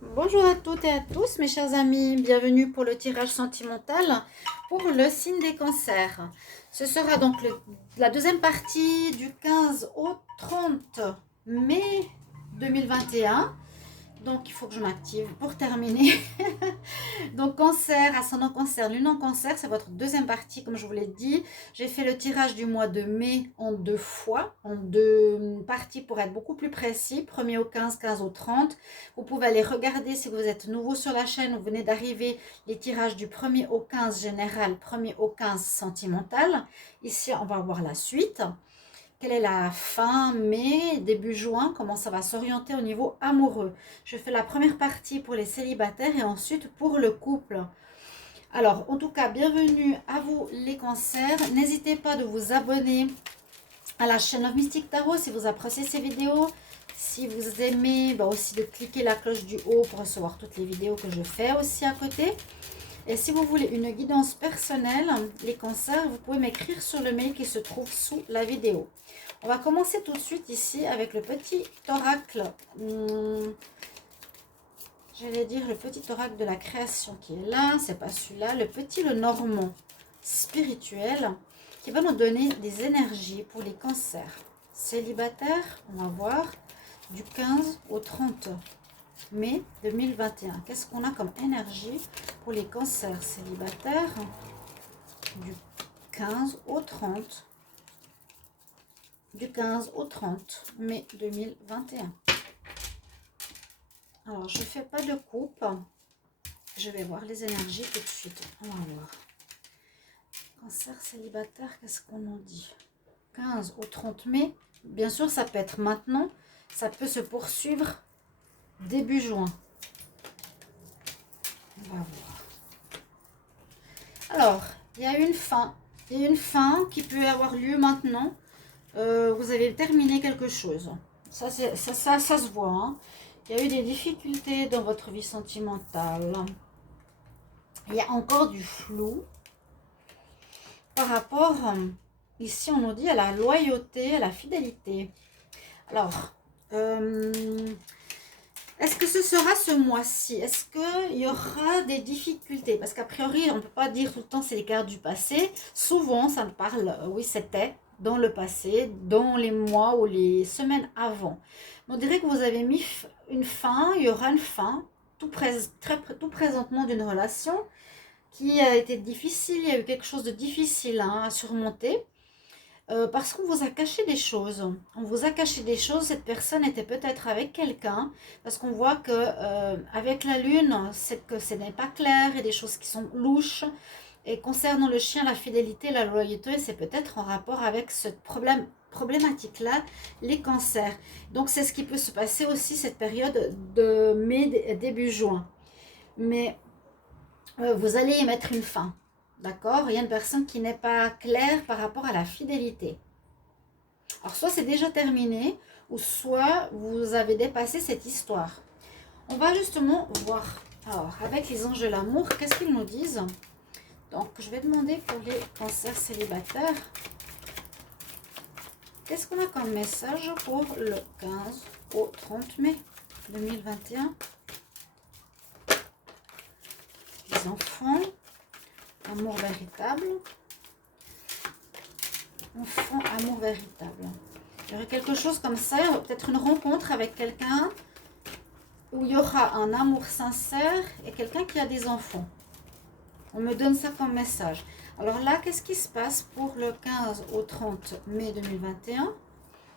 Bonjour à toutes et à tous, mes chers amis. Bienvenue pour le tirage sentimental pour le signe des cancers. Ce sera donc la deuxième partie du 15 au 30 mai 2021. Donc, il faut que je m'active pour terminer. Donc, cancer, ascendant cancer, lune en cancer, c'est votre deuxième partie, comme je vous l'ai dit. J'ai fait le tirage du mois de mai en deux fois, en deux parties pour être beaucoup plus précis. Premier au 15, 15 au 30. Vous pouvez aller regarder si vous êtes nouveau sur la chaîne ou venez d'arriver les tirages du premier au 15 général, premier au 15 sentimental. Ici, on va voir la suite. Quelle est la fin mai, début juin, comment ça va s'orienter au niveau amoureux. Je fais la première partie pour les célibataires et ensuite pour le couple. Alors, en tout cas, bienvenue à vous les cancers. N'hésitez pas de vous abonner à la chaîne Love Mystic Tarot si vous appréciez ces vidéos. Si vous aimez, aussi de cliquer la cloche du haut pour recevoir toutes les vidéos que je fais aussi à côté. Et si vous voulez une guidance personnelle, les cancers, vous pouvez m'écrire sur le mail qui se trouve sous la vidéo. On va commencer tout de suite ici avec le petit oracle. J'allais dire le petit oracle de la création qui est là. C'est pas celui-là. Le petit le normand spirituel qui va nous donner des énergies pour les cancers. Célibataires, on va voir, du 15 au 30 mai 2021. Qu'est-ce qu'on a comme énergie pour les cancers célibataires du 15 au 30 mai 2021. Alors, je ne fais pas de coupe. Je vais voir les énergies tout de suite. On va voir. Cancer célibataire, qu'est-ce qu'on en dit? 15 au 30 mai. Bien sûr, ça peut être maintenant. Ça peut se poursuivre début juin. On va voir. Alors, il y a une fin. Il y a une fin qui peut avoir lieu maintenant. Vous avez terminé quelque chose. Ça se voit. Hein. Il y a eu des difficultés dans votre vie sentimentale. Il y a encore du flou par rapport, ici on nous dit, à la loyauté, à la fidélité. Alors, est-ce que ce sera ce mois-ci? Est-ce qu'il y aura des difficultés? Parce qu'a priori, on ne peut pas dire tout le temps c'est les cartes du passé. Souvent, ça me parle, oui, c'était dans le passé, dans les mois ou les semaines avant. On dirait que vous avez mis une fin, il y aura une fin, tout présentement d'une relation qui a été difficile. Il y a eu quelque chose de difficile à surmonter. Parce qu'on vous a caché des choses. On vous a caché des choses. Cette personne était peut-être avec quelqu'un. Parce qu'on voit que avec la lune, c'est que ce n'est pas clair. Il y a des choses qui sont louches. Et concernant le chien, la fidélité, la loyauté, c'est peut-être en rapport avec ce problématique-là, les cancers. Donc c'est ce qui peut se passer aussi cette période de mai, début juin. Mais vous allez y mettre une fin. D'accord? Il y a une personne qui n'est pas claire par rapport à la fidélité. Alors, soit c'est déjà terminé, ou soit vous avez dépassé cette histoire. On va justement voir. Alors, avec les anges de l'amour, qu'est-ce qu'ils nous disent? Donc, je vais demander pour les cancers célibataires. Qu'est-ce qu'on a comme message pour le 15 au 30 mai 2021? Les enfants, amour véritable. Enfant, amour véritable. Il y aurait quelque chose comme ça, peut-être une rencontre avec quelqu'un où il y aura un amour sincère et quelqu'un qui a des enfants. On me donne ça comme message. Alors là, qu'est-ce qui se passe pour le 15 au 30 mai 2021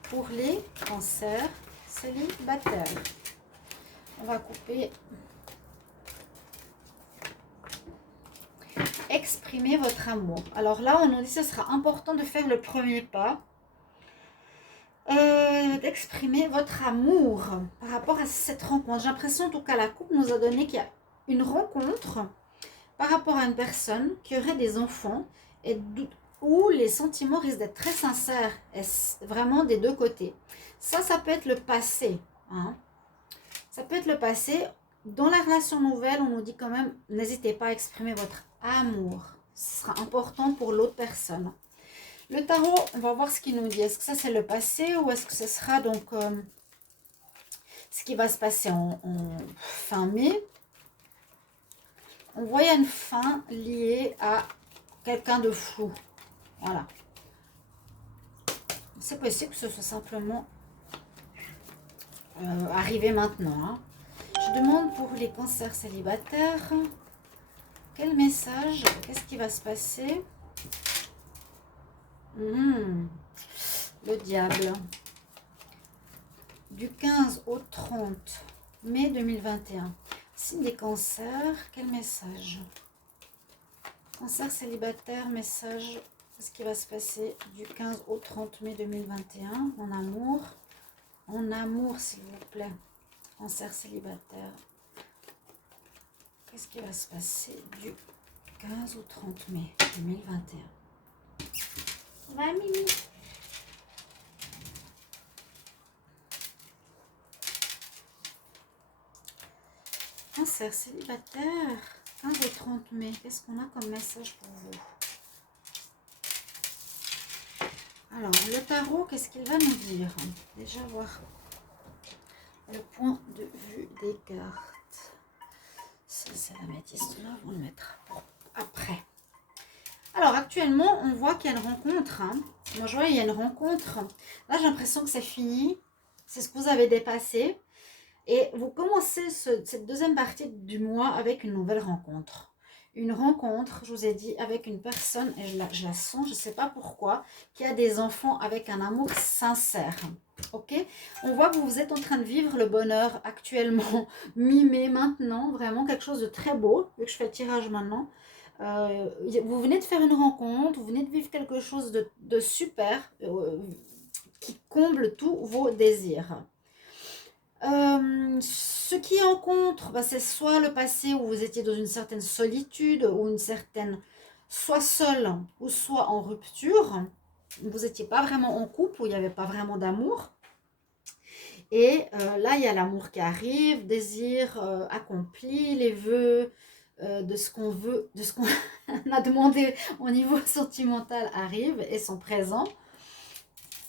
pour les cancers célibataires? On va couper. Exprimer votre amour. Alors là, on nous dit que ce sera important de faire le premier pas. D'exprimer votre amour par rapport à cette rencontre. J'ai l'impression, en tout cas, la coupe nous a donné qu'il y a une rencontre par rapport à une personne qui aurait des enfants et où les sentiments risquent d'être très sincères et vraiment des deux côtés. Ça peut être le passé. Hein. Ça peut être le passé. Dans la relation nouvelle, on nous dit quand même, n'hésitez pas à exprimer votre amour. Ce sera important pour l'autre personne. Le tarot, on va voir ce qu'il nous dit. Est-ce que ça c'est le passé ou est-ce que ce sera donc ce qui va se passer en fin mai. On voit il y a une fin liée à quelqu'un de flou. Voilà. C'est possible que ce soit simplement arrivé maintenant. Hein. Je demande pour les cancers célibataires. Quel message? Qu'est-ce qui va se passer? Le diable. Du 15 au 30 mai 2021. Signe des cancers. Quel message? Cancer célibataire, message. Qu'est-ce qui va se passer du 15 au 30 mai 2021 en amour? En amour, s'il vous plaît. Cancer célibataire. Qu'est-ce qui va se passer du 15 au 30 mai 2021? Va, Mimi. Cancer célibataire. 15 au 30 mai. Qu'est-ce qu'on a comme message pour vous? Alors, le tarot, qu'est-ce qu'il va nous dire? Déjà voir le point de vue des cartes. Ça, c'est l'améthyste là, on va le mettre pour après. Alors, actuellement, on voit qu'il y a une rencontre. Hein. Moi, je vois, il y a une rencontre. Là, j'ai l'impression que c'est fini. C'est ce que vous avez dépassé. Et vous commencez cette deuxième partie du mois avec une nouvelle rencontre. Une rencontre, je vous ai dit, avec une personne, et je la sens, je ne sais pas pourquoi, qui a des enfants avec un amour sincère. Ok? On voit que vous êtes en train de vivre le bonheur actuellement, mi-mai, maintenant, vraiment quelque chose de très beau, vu que je fais le tirage maintenant. Vous venez de faire une rencontre, vous venez de vivre quelque chose de super, qui comble tous vos désirs. Ce qui est en contre, bah, c'est soit le passé où vous étiez dans une certaine solitude ou une certaine, soit seul ou soit en rupture. Vous n'étiez pas vraiment en couple, où il n'y avait pas vraiment d'amour. Et là, il y a l'amour qui arrive, désir accompli, les vœux de ce qu'on veut, de ce qu'on a demandé au niveau sentimental arrivent et sont présents.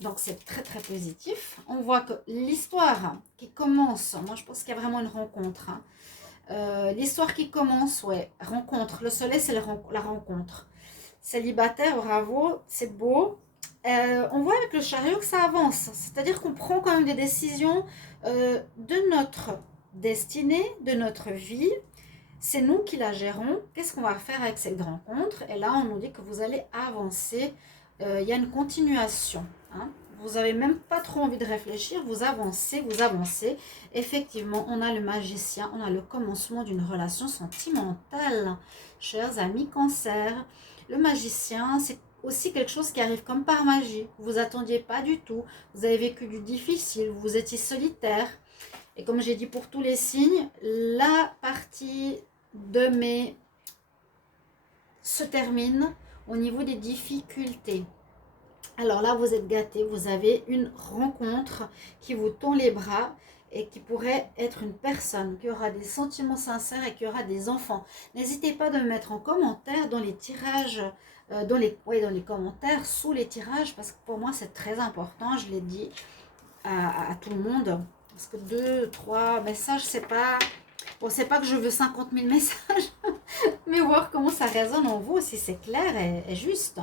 Donc, c'est très, très positif. On voit que l'histoire qui commence, moi, je pense qu'il y a vraiment une rencontre. Hein. L'histoire qui commence, ouais, rencontre. Le soleil, c'est la rencontre. Célibataire, bravo, c'est beau. On voit avec le chariot que ça avance. C'est-à-dire qu'on prend quand même des décisions de notre destinée, de notre vie. C'est nous qui la gérons. Qu'est-ce qu'on va faire avec cette rencontre? Et là, on nous dit que vous allez avancer. Il y a une continuation. Hein. Vous n'avez même pas trop envie de réfléchir. Vous avancez, vous avancez. Effectivement, on a le magicien. On a le commencement d'une relation sentimentale. Chers amis cancer, le magicien, c'est aussi quelque chose qui arrive comme par magie. Vous attendiez pas du tout. Vous avez vécu du difficile. Vous étiez solitaire. Et comme j'ai dit pour tous les signes, la partie de mai se termine au niveau des difficultés. Alors là, vous êtes gâtés, vous avez une rencontre qui vous tend les bras et qui pourrait être une personne qui aura des sentiments sincères et qui aura des enfants. N'hésitez pas de me mettre en commentaire dans les tirages, dans les commentaires, sous les tirages, parce que pour moi, c'est très important, je l'ai dit à tout le monde. Parce que 2, 3 messages, c'est pas... Bon, c'est pas que je veux 50 000 messages, mais voir comment ça résonne en vous, si c'est clair et juste.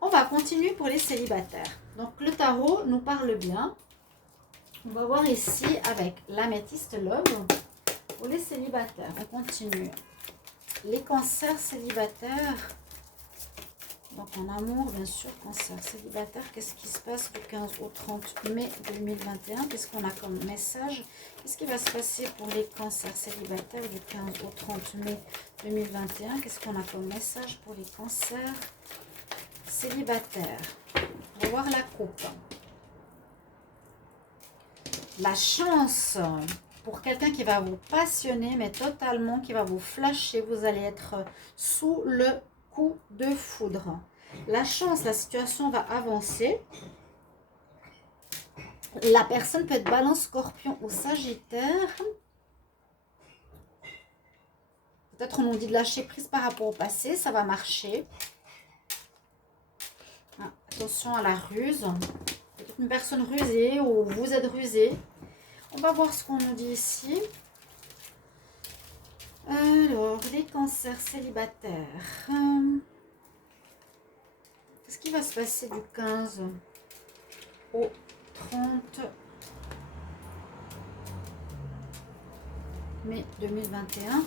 On va continuer pour les célibataires. Donc, le tarot nous parle bien. On va voir ici avec l'améthyste love pour les célibataires. On continue. Les cancers célibataires. Donc, en amour, bien sûr, cancer célibataire. Qu'est-ce qui se passe du 15 au 30 mai 2021? Qu'est-ce qu'on a comme message? Qu'est-ce qui va se passer pour les cancers célibataires du 15 au 30 mai 2021? Qu'est-ce qu'on a comme message pour les cancers célibataires? On va voir la coupe. La chance pour quelqu'un qui va vous passionner, mais totalement, qui va vous flasher. Vous allez être sous le coup de foudre. La chance, la situation va avancer. La personne peut être balance, scorpion ou sagittaire. Peut-être on nous dit de lâcher prise par rapport au passé, ça va marcher. Attention à la ruse. Peut-être une personne rusée ou vous êtes rusé. On va voir ce qu'on nous dit ici. Alors, les cancers célibataires. Qu'est-ce qui va se passer du 15 au 30 mai 2021?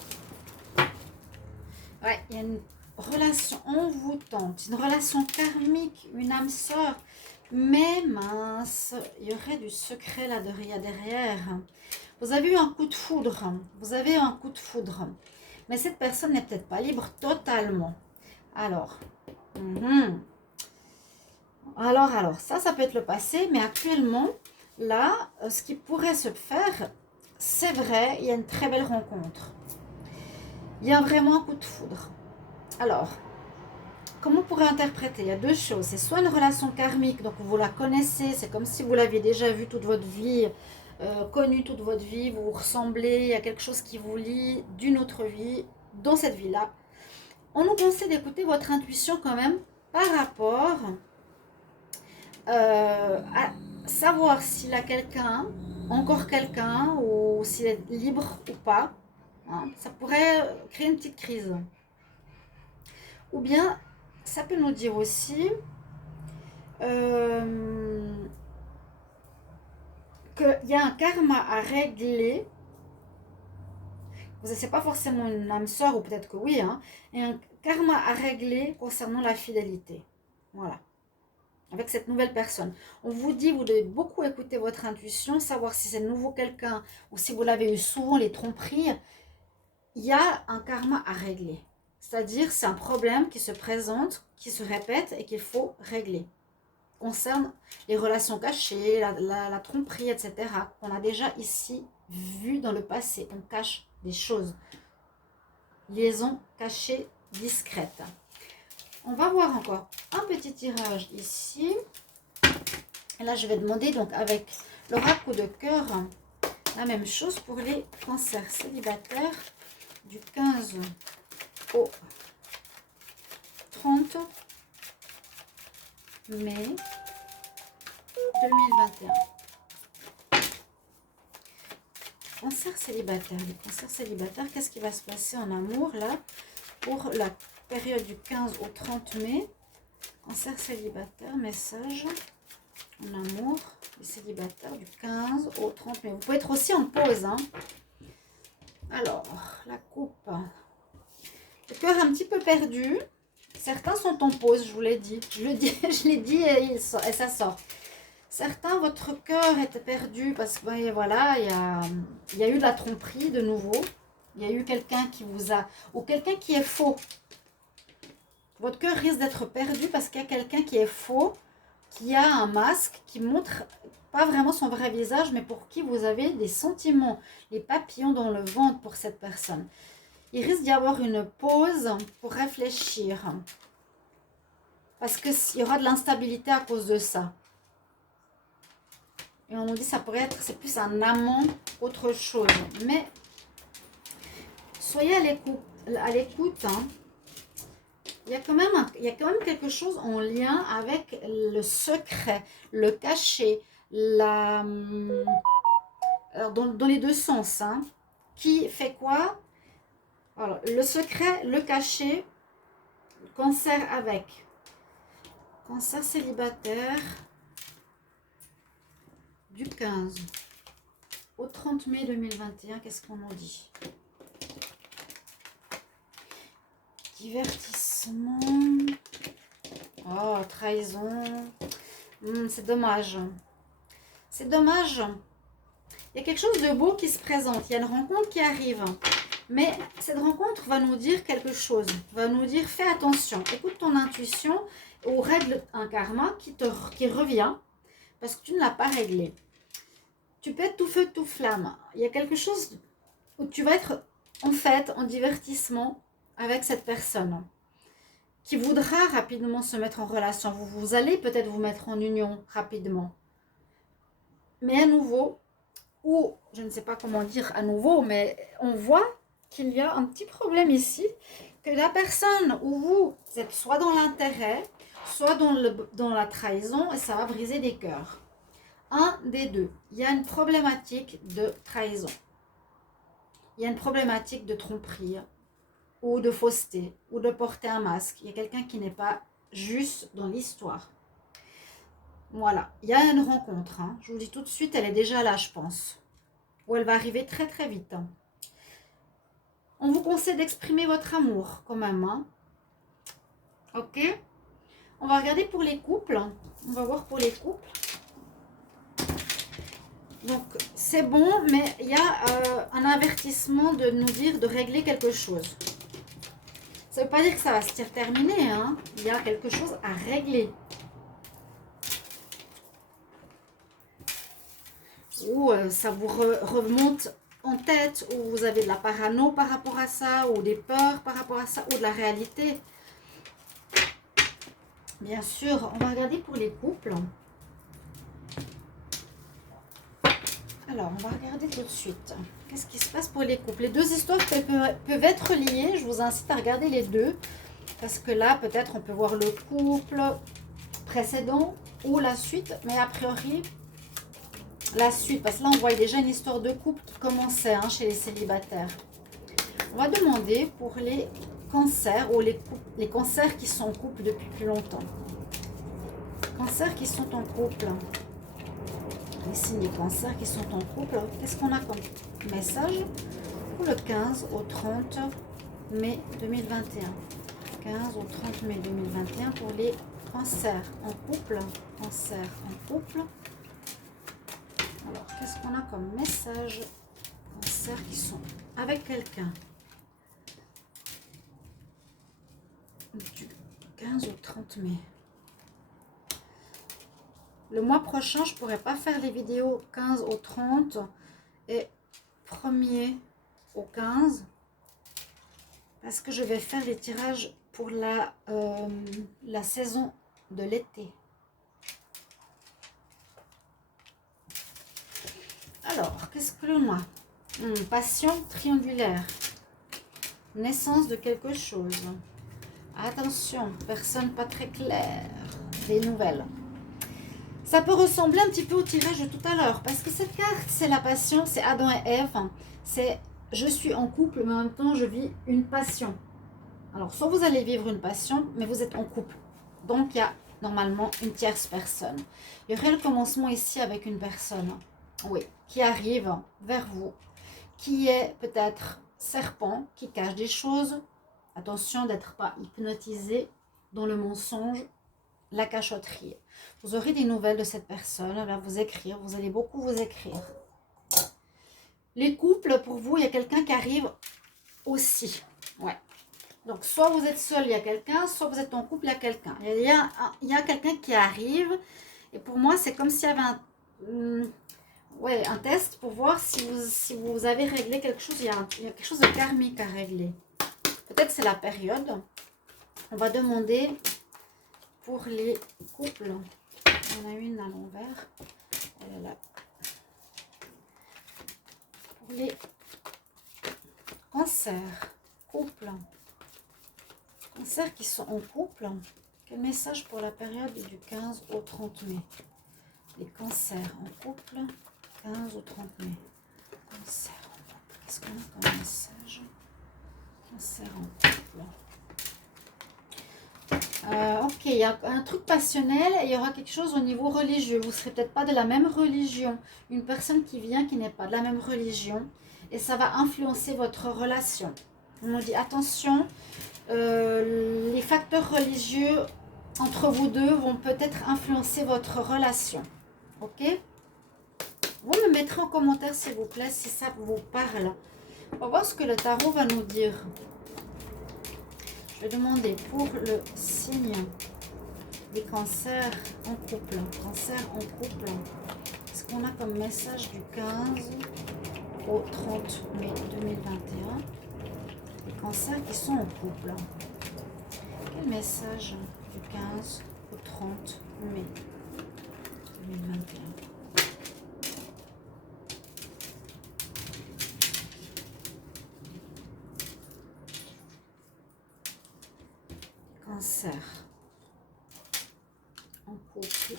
Ouais, il y a une relation envoûtante, une relation karmique, une âme sœur. Mais mince, il y aurait du secret là derrière. Vous avez eu un coup de foudre. Vous avez eu un coup de foudre. Mais cette personne n'est peut-être pas libre totalement. Alors, alors, ça peut être le passé. Mais actuellement, là, ce qui pourrait se faire, c'est vrai, il y a une très belle rencontre. Il y a vraiment un coup de foudre. Alors, comment on pourrait interpréter? Il y a deux choses. C'est soit une relation karmique, donc vous la connaissez, c'est comme si vous l'aviez déjà vue toute votre vie, connue toute votre vie, vous vous ressemblez, il y a quelque chose qui vous lie d'une autre vie, dans cette vie-là. On nous conseille d'écouter votre intuition quand même par rapport à savoir s'il a quelqu'un, encore quelqu'un, ou s'il est libre ou pas. Hein, ça pourrait créer une petite crise. Ou bien, ça peut nous dire aussi qu'il y a un karma à régler. C'est pas forcément une âme sœur, ou peut-être que oui, hein, et un karma à régler concernant la fidélité. Voilà. Avec cette nouvelle personne. On vous dit, vous devez beaucoup écouter votre intuition, savoir si c'est nouveau quelqu'un ou si vous l'avez eu souvent, les tromperies. Il y a un karma à régler. C'est-à-dire, c'est un problème qui se présente, qui se répète et qu'il faut régler. Concerne les relations cachées, la tromperie, etc. On a déjà ici vu dans le passé. On cache des choses. Liaison cachée, discrète. On va voir encore un petit tirage ici. Et là, je vais demander donc avec l'oracle de cœur, la même chose pour les cancers célibataires du 15 au 30 mai 2021. Cancer célibataire. Les cancers célibataires, qu'est-ce qui va se passer en amour là pour la période du 15 au 30 mai? Cancer célibataire, message en amour, les célibataires du 15 au 30 mai. Vous pouvez être aussi en pause. Hein. Alors, la coupe. Le cœur un petit peu perdu. Certains sont en pause, je vous l'ai dit. Je l'ai dit et ça sort. Certains, votre cœur était perdu parce que voilà, il y a eu de la tromperie de nouveau. Il y a eu quelqu'un qui vous a... ou quelqu'un qui est faux. Votre cœur risque d'être perdu parce qu'il y a quelqu'un qui est faux, qui a un masque, qui montre pas vraiment son vrai visage, mais pour qui vous avez des sentiments, les papillons dans le ventre pour cette personne. Il risque d'y avoir une pause pour réfléchir. Parce qu'il y aura de l'instabilité à cause de ça. Et on nous dit que ça pourrait être, c'est plus un amant qu'autre chose. Mais soyez à l'écoute. Hein. Il y a quand même quelque chose en lien avec le secret, le caché, alors dans les deux sens. Hein. Qui fait quoi? Alors, le secret, le caché, cancer avec. Cancer célibataire du 15 au 30 mai 2021, qu'est-ce qu'on nous dit? Divertissement. Oh, trahison. C'est dommage. C'est dommage. Il y a quelque chose de beau qui se présente. Il y a une rencontre qui arrive. Mais cette rencontre va nous dire quelque chose. Va nous dire, fais attention. Écoute ton intuition ou règle un karma qui revient parce que tu ne l'as pas réglé. Tu peux être tout feu, tout flamme. Il y a quelque chose où tu vas être en fait en divertissement avec cette personne qui voudra rapidement se mettre en relation. Vous allez peut-être vous mettre en union rapidement. Mais à nouveau, ou je ne sais pas comment dire à nouveau, mais on voit qu'il y a un petit problème ici, que la personne où vous êtes soit dans l'intérêt, soit dans la trahison, et ça va briser des cœurs. un des deux. Il y a une problématique de trahison. Il y a une problématique de tromperie ou de fausseté ou de porter un masque. Il y a quelqu'un qui n'est pas juste dans l'histoire. Voilà, il y a une rencontre. Hein. Je vous dis tout de suite, elle est déjà là, je pense. Ou elle va arriver très très vite. Hein. On vous conseille d'exprimer votre amour quand même. Hein. Ok? On va regarder pour les couples. On va voir pour les couples. Donc, c'est bon, mais il y a un avertissement de nous dire de régler quelque chose. Ça ne veut pas dire que ça va se terminer. Hein. Il y a quelque chose à régler. Ou ça vous remonte en tête, ou vous avez de la parano par rapport à ça, ou des peurs par rapport à ça, ou de la réalité. Bien sûr, on va regarder pour les couples. Alors, on va regarder tout de suite. Qu'est-ce qui se passe pour les couples? Les deux histoires peuvent être liées. Je vous incite à regarder les deux. Parce que là, peut-être, on peut voir le couple précédent ou la suite. Mais a priori, la suite. Parce que là, on voit déjà une histoire de couple qui commençait hein, chez les célibataires. On va demander pour les cancers ou les cancers qui sont en couple depuis plus longtemps. Cancers qui sont en couple. Les signes des cancers qui sont en couple. Qu'est-ce qu'on a comme message pour le 15 au 30 mai 2021? 15 au 30 mai 2021 pour les cancers en couple. Cancers en couple. Alors, qu'est-ce qu'on a comme message? Cancers qui sont avec quelqu'un. Du 15 au 30 mai. Le mois prochain, je ne pourrai pas faire les vidéos 15 au 30 et 1er au 15 parce que je vais faire les tirages pour la saison de l'été. Alors, qu'est-ce que l'on a? Passion triangulaire. Naissance de quelque chose. Attention, personne pas très claire. Des nouvelles. Ça peut ressembler un petit peu au tirage de tout à l'heure. Parce que cette carte, c'est la passion. C'est Adam et Ève. C'est je suis en couple, mais en même temps, je vis une passion. Alors, soit vous allez vivre une passion, mais vous êtes en couple. Donc, il y a normalement une tierce personne. Il y aurait le commencement ici avec une personne. Oui, qui arrive vers vous. Qui est peut-être serpent, qui cache des choses. Attention d'être pas hypnotisé dans le mensonge, la cachotterie. Vous aurez des nouvelles de cette personne, elle va vous écrire, vous allez beaucoup vous écrire. Les couples, pour vous, il y a quelqu'un qui arrive aussi. Ouais. Donc, soit vous êtes seul, il y a quelqu'un, soit vous êtes en couple, il y a quelqu'un. Il y a quelqu'un qui arrive, et pour moi, c'est comme s'il y avait un test pour voir si vous avez réglé quelque chose. Il y a quelque chose de karmique à régler. Peut-être c'est la période. On va demander pour les couples. On a une à l'envers. Elle est là. Pour les cancers, couple. Cancers qui sont en couple. Quel message pour la période du 15 au 30 mai? Les cancers en couple, 15 au 30 mai. Cancer en couple. Qu'est-ce qu'on a comme message? Cancer en couple. Ok, il y a un truc passionnel et il y aura quelque chose au niveau religieux. Vous ne serez peut-être pas de la même religion. Une personne qui vient qui n'est pas de la même religion et ça va influencer votre relation. On nous dit attention, les facteurs religieux entre vous deux vont peut-être influencer votre relation. Ok? Vous me mettrez en commentaire s'il vous plaît si ça vous parle. On va voir ce que le tarot va nous dire. Je vais demander pour le signe des cancers en couple. Cancer en couple. Qu'est-ce qu'on a comme message du 15 au 30 mai 2021? Les cancers qui sont en couple. Quel message du 15 au 30 mai 2021? Cancer en couple.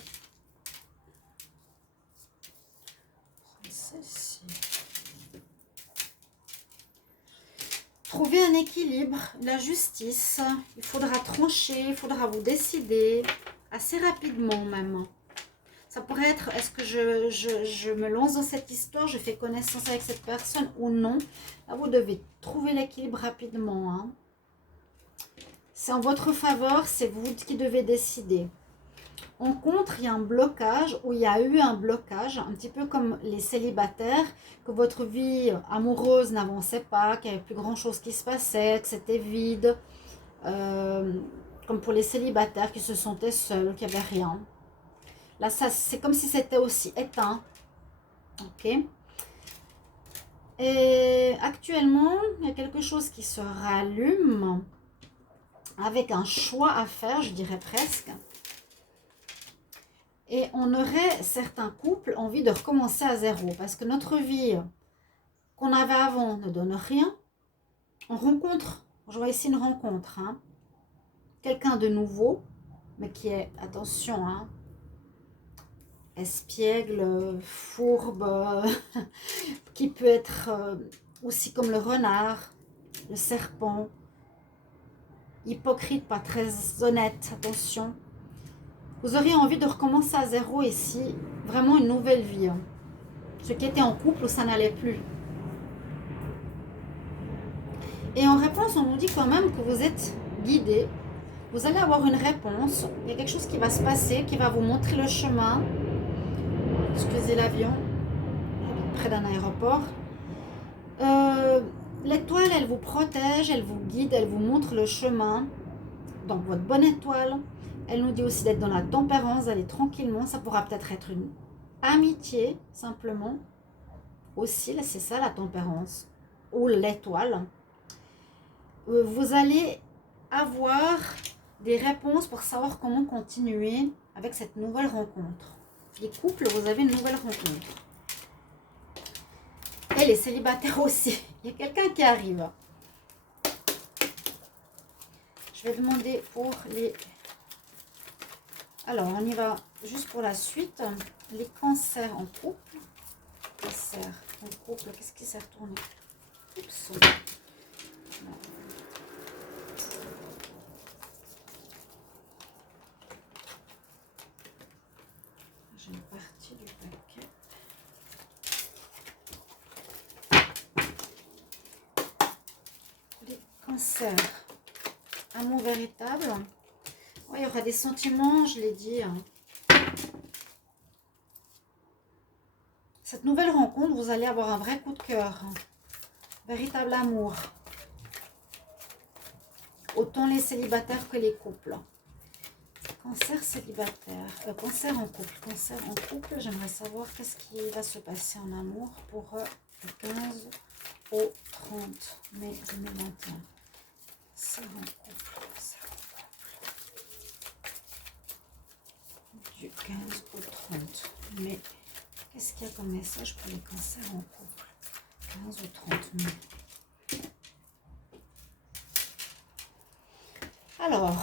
trouver un équilibre, la justice. Il faudra trancher, il faudra vous décider assez rapidement même. Ça pourrait être, est-ce que je me lance dans cette histoire, je fais connaissance avec cette personne ou non. Là, vous devez trouver l'équilibre rapidement. Hein. C'est en votre faveur, c'est vous qui devez décider. En contre, il y a un blocage, ou il y a eu un blocage, un petit peu comme les célibataires, que votre vie amoureuse n'avançait pas, qu'il n'y avait plus grand chose qui se passait, que c'était vide, comme pour les célibataires qui se sentaient seuls, qu'il n'y avait rien. Là, c'est comme si c'était aussi éteint. Ok. Et actuellement, il y a quelque chose qui se rallume avec un choix à faire, je dirais presque. Et on aurait, certains couples, envie de recommencer à zéro. Parce que notre vie qu'on avait avant ne donne rien. On rencontre, je vois ici une rencontre, hein, quelqu'un de nouveau, mais qui est, attention, hein, espiègle, fourbe, qui peut être aussi comme le renard, le serpent, hypocrite, pas très honnête, attention. Vous auriez envie de recommencer à zéro ici, vraiment une nouvelle vie. Hein. Ceux qui étaient en couple où ça n'allait plus. Et en réponse, on nous dit quand même que vous êtes guidé. Vous allez avoir une réponse. Il y a quelque chose qui va se passer, qui va vous montrer le chemin. Excusez l'avion, près d'un aéroport. L'étoile, elle vous protège, elle vous guide, elle vous montre le chemin. Donc, votre bonne étoile, elle nous dit aussi d'être dans la tempérance, d'aller tranquillement. Ça pourra peut-être être une amitié, simplement. Aussi, là, c'est ça la tempérance. Ou l'étoile. Vous allez avoir des réponses pour savoir comment continuer avec cette nouvelle rencontre. Les couples, vous avez une nouvelle rencontre. Et les célibataires aussi. Il y a quelqu'un qui arrive. Je vais demander pour les... Alors, on y va juste pour la suite. Les cancers en couple. Cancer en couple, qu'est-ce qui s'est retourné? Oups. J'ai une partie du paquet. Les cancers. Amour véritable. Ouais, il y aura des sentiments, je l'ai dit. Hein. Cette nouvelle rencontre, vous allez avoir un vrai coup de cœur. Véritable amour. Autant les célibataires que les couples. Cancer célibataire. Cancer en couple. Cancer en couple, j'aimerais savoir qu'est-ce qui va se passer en amour pour du 15 au 30 mai 2021. Cancer en couple. Cancer en couple. Du 15 au 30 mai. Qu'est-ce qu'il y a comme message pour les cancers en couple? 15 au 30 mai. Alors,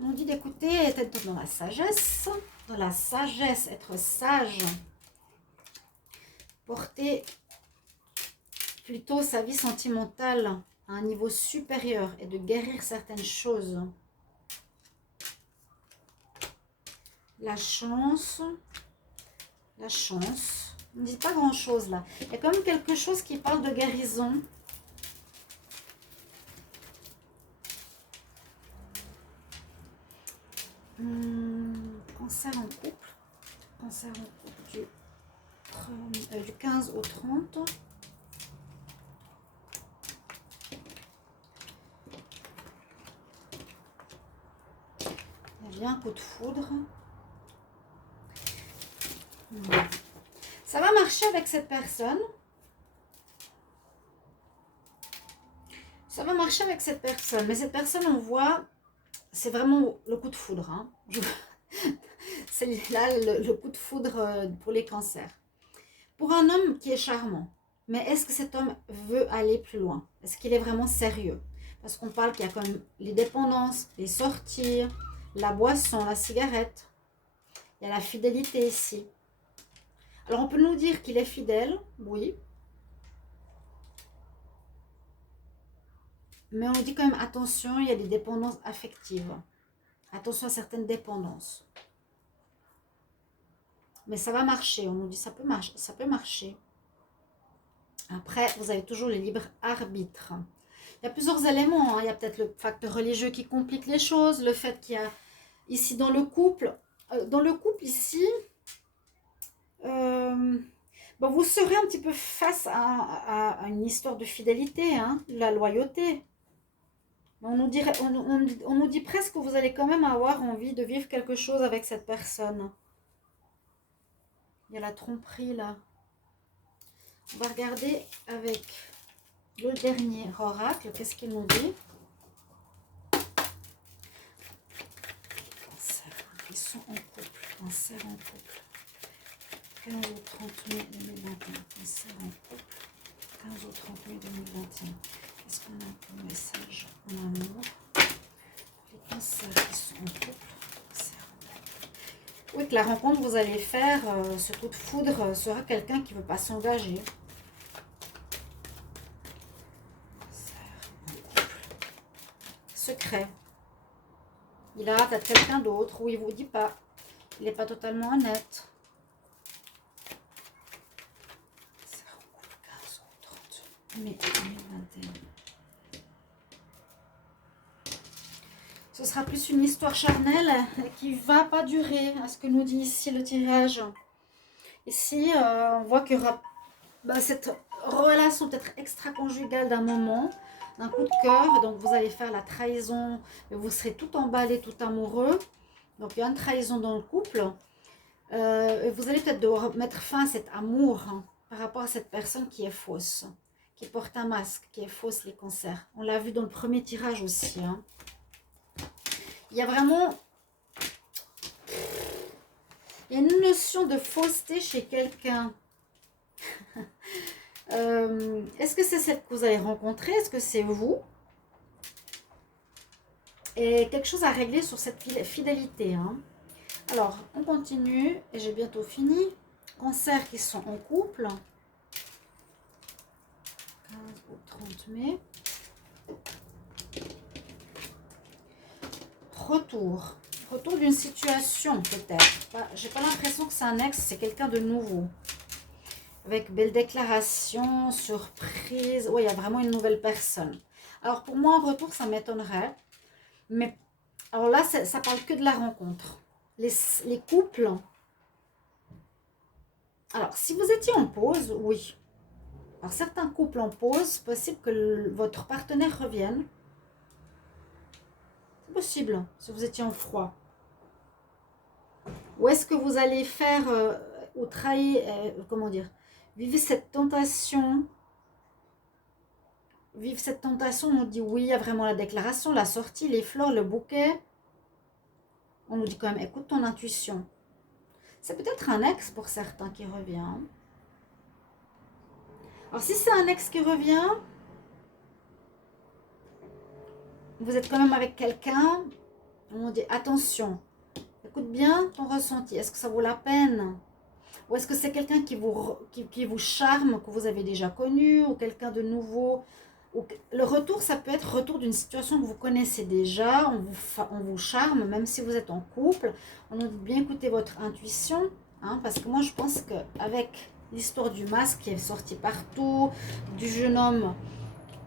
on dit d'écouter, être dans la sagesse. Dans la sagesse, être sage. Porter plutôt sa vie sentimentale à un niveau supérieur et de guérir certaines choses. La chance. La chance. On ne dit pas grand-chose là. Il y a quand même quelque chose qui parle de guérison. Cancer en couple. Cancer en couple du 15 au 30. Il y a bien un coup de foudre. Ça va marcher avec cette personne. Ça va marcher avec cette personne. Mais cette personne, on voit, c'est vraiment le coup de foudre. Hein. C'est là le coup de foudre pour les cancers. Pour un homme qui est charmant. Mais est-ce que cet homme veut aller plus loin? Est-ce qu'il est vraiment sérieux? Parce qu'on parle qu'il y a quand même les dépendances, les sorties, la boisson, la cigarette. Il y a la fidélité ici. Alors, on peut nous dire qu'il est fidèle, oui. Mais on dit quand même, attention, il y a des dépendances affectives. Attention à certaines dépendances. Mais ça va marcher, on nous dit ça peut marcher, ça peut marcher. Après, vous avez toujours le libre arbitre. Il y a plusieurs éléments, hein. Il y a peut-être le facteur religieux qui complique les choses, le fait qu'il y a ici dans le couple ici, bon, vous serez un petit peu face à une histoire de fidélité, hein, de la loyauté. On nous dit presque que vous allez quand même avoir envie de vivre quelque chose avec cette personne. Il y a la tromperie là. On va regarder avec le dernier oracle. Qu'est-ce qu'il nous dit? Ils sont en couple. Cancer en couple. 15 au 30 mai 2021. Cancer en couple. 15 au 30 mai 2021. Qu'est-ce qu'on a comme message en amour? Les cancers qui sont en couple. Oui, que la rencontre que vous allez faire, ce coup de foudre, sera quelqu'un qui ne veut pas s'engager. Secret. Il a peut-être quelqu'un d'autre ou il ne vous dit pas. Il n'est pas totalement honnête. 15 ou 30 mai 2021. Ce sera plus une histoire charnelle qui ne va pas durer, à ce que nous dit ici le tirage. Ici, on voit qu'il y aura cette relation peut-être extra-conjugale d'un moment, d'un coup de cœur. Donc, vous allez faire la trahison, vous serez tout emballé, tout amoureux. Donc, il y a une trahison dans le couple. Et vous allez peut-être devoir mettre fin à cet amour, hein, par rapport à cette personne qui est fausse, qui porte un masque, qui est fausse, les cancers. On l'a vu dans le premier tirage aussi, hein. Il y a vraiment... Il y a une notion de fausseté chez quelqu'un. Est-ce que c'est celle que vous allez rencontrer? Est-ce que c'est vous? Et quelque chose à régler sur cette fidélité, hein. Alors, on continue. Et j'ai bientôt fini. Cancers qui sont en couple. 15 au 30 mai. Retour d'une situation peut-être. J'ai pas l'impression que c'est un ex, c'est quelqu'un de nouveau. Avec belle déclaration, surprise. Oui, il y a vraiment une nouvelle personne. Alors pour moi, en retour, ça m'étonnerait. Mais alors là, ça parle que de la rencontre. Les couples. Alors, si vous étiez en pause, oui. Alors certains couples en pause, possible que votre partenaire revienne. Possible, si vous étiez en froid. Ou est-ce que vous allez faire ou trahir, comment dire, vivre cette tentation. Vivre cette tentation, on nous dit oui, il y a vraiment la déclaration, la sortie, les fleurs, le bouquet. On nous dit quand même, écoute ton intuition. C'est peut-être un ex pour certains qui revient. Alors si c'est un ex qui revient, vous êtes quand même avec quelqu'un, on dit attention, écoute bien ton ressenti, est-ce que ça vaut la peine? Ou est-ce que c'est quelqu'un qui vous charme, que vous avez déjà connu, ou quelqu'un de nouveau? Le retour, ça peut être retour d'une situation que vous connaissez déjà, on vous charme, même si vous êtes en couple. On nous dit bien écouter votre intuition, hein, parce que moi je pense qu'avec l'histoire du masque qui est sorti partout, du jeune homme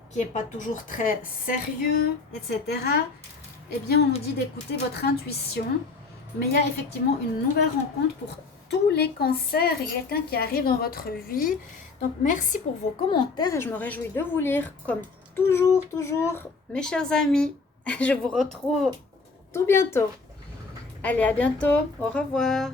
qui n'est pas toujours très sérieux, etc. Eh bien, on nous dit d'écouter votre intuition. Mais il y a effectivement une nouvelle rencontre pour tous les cancers et quelqu'un qui arrive dans votre vie. Donc, merci pour vos commentaires et je me réjouis de vous lire comme toujours, mes chers amis. Je vous retrouve tout bientôt. Allez, à bientôt. Au revoir.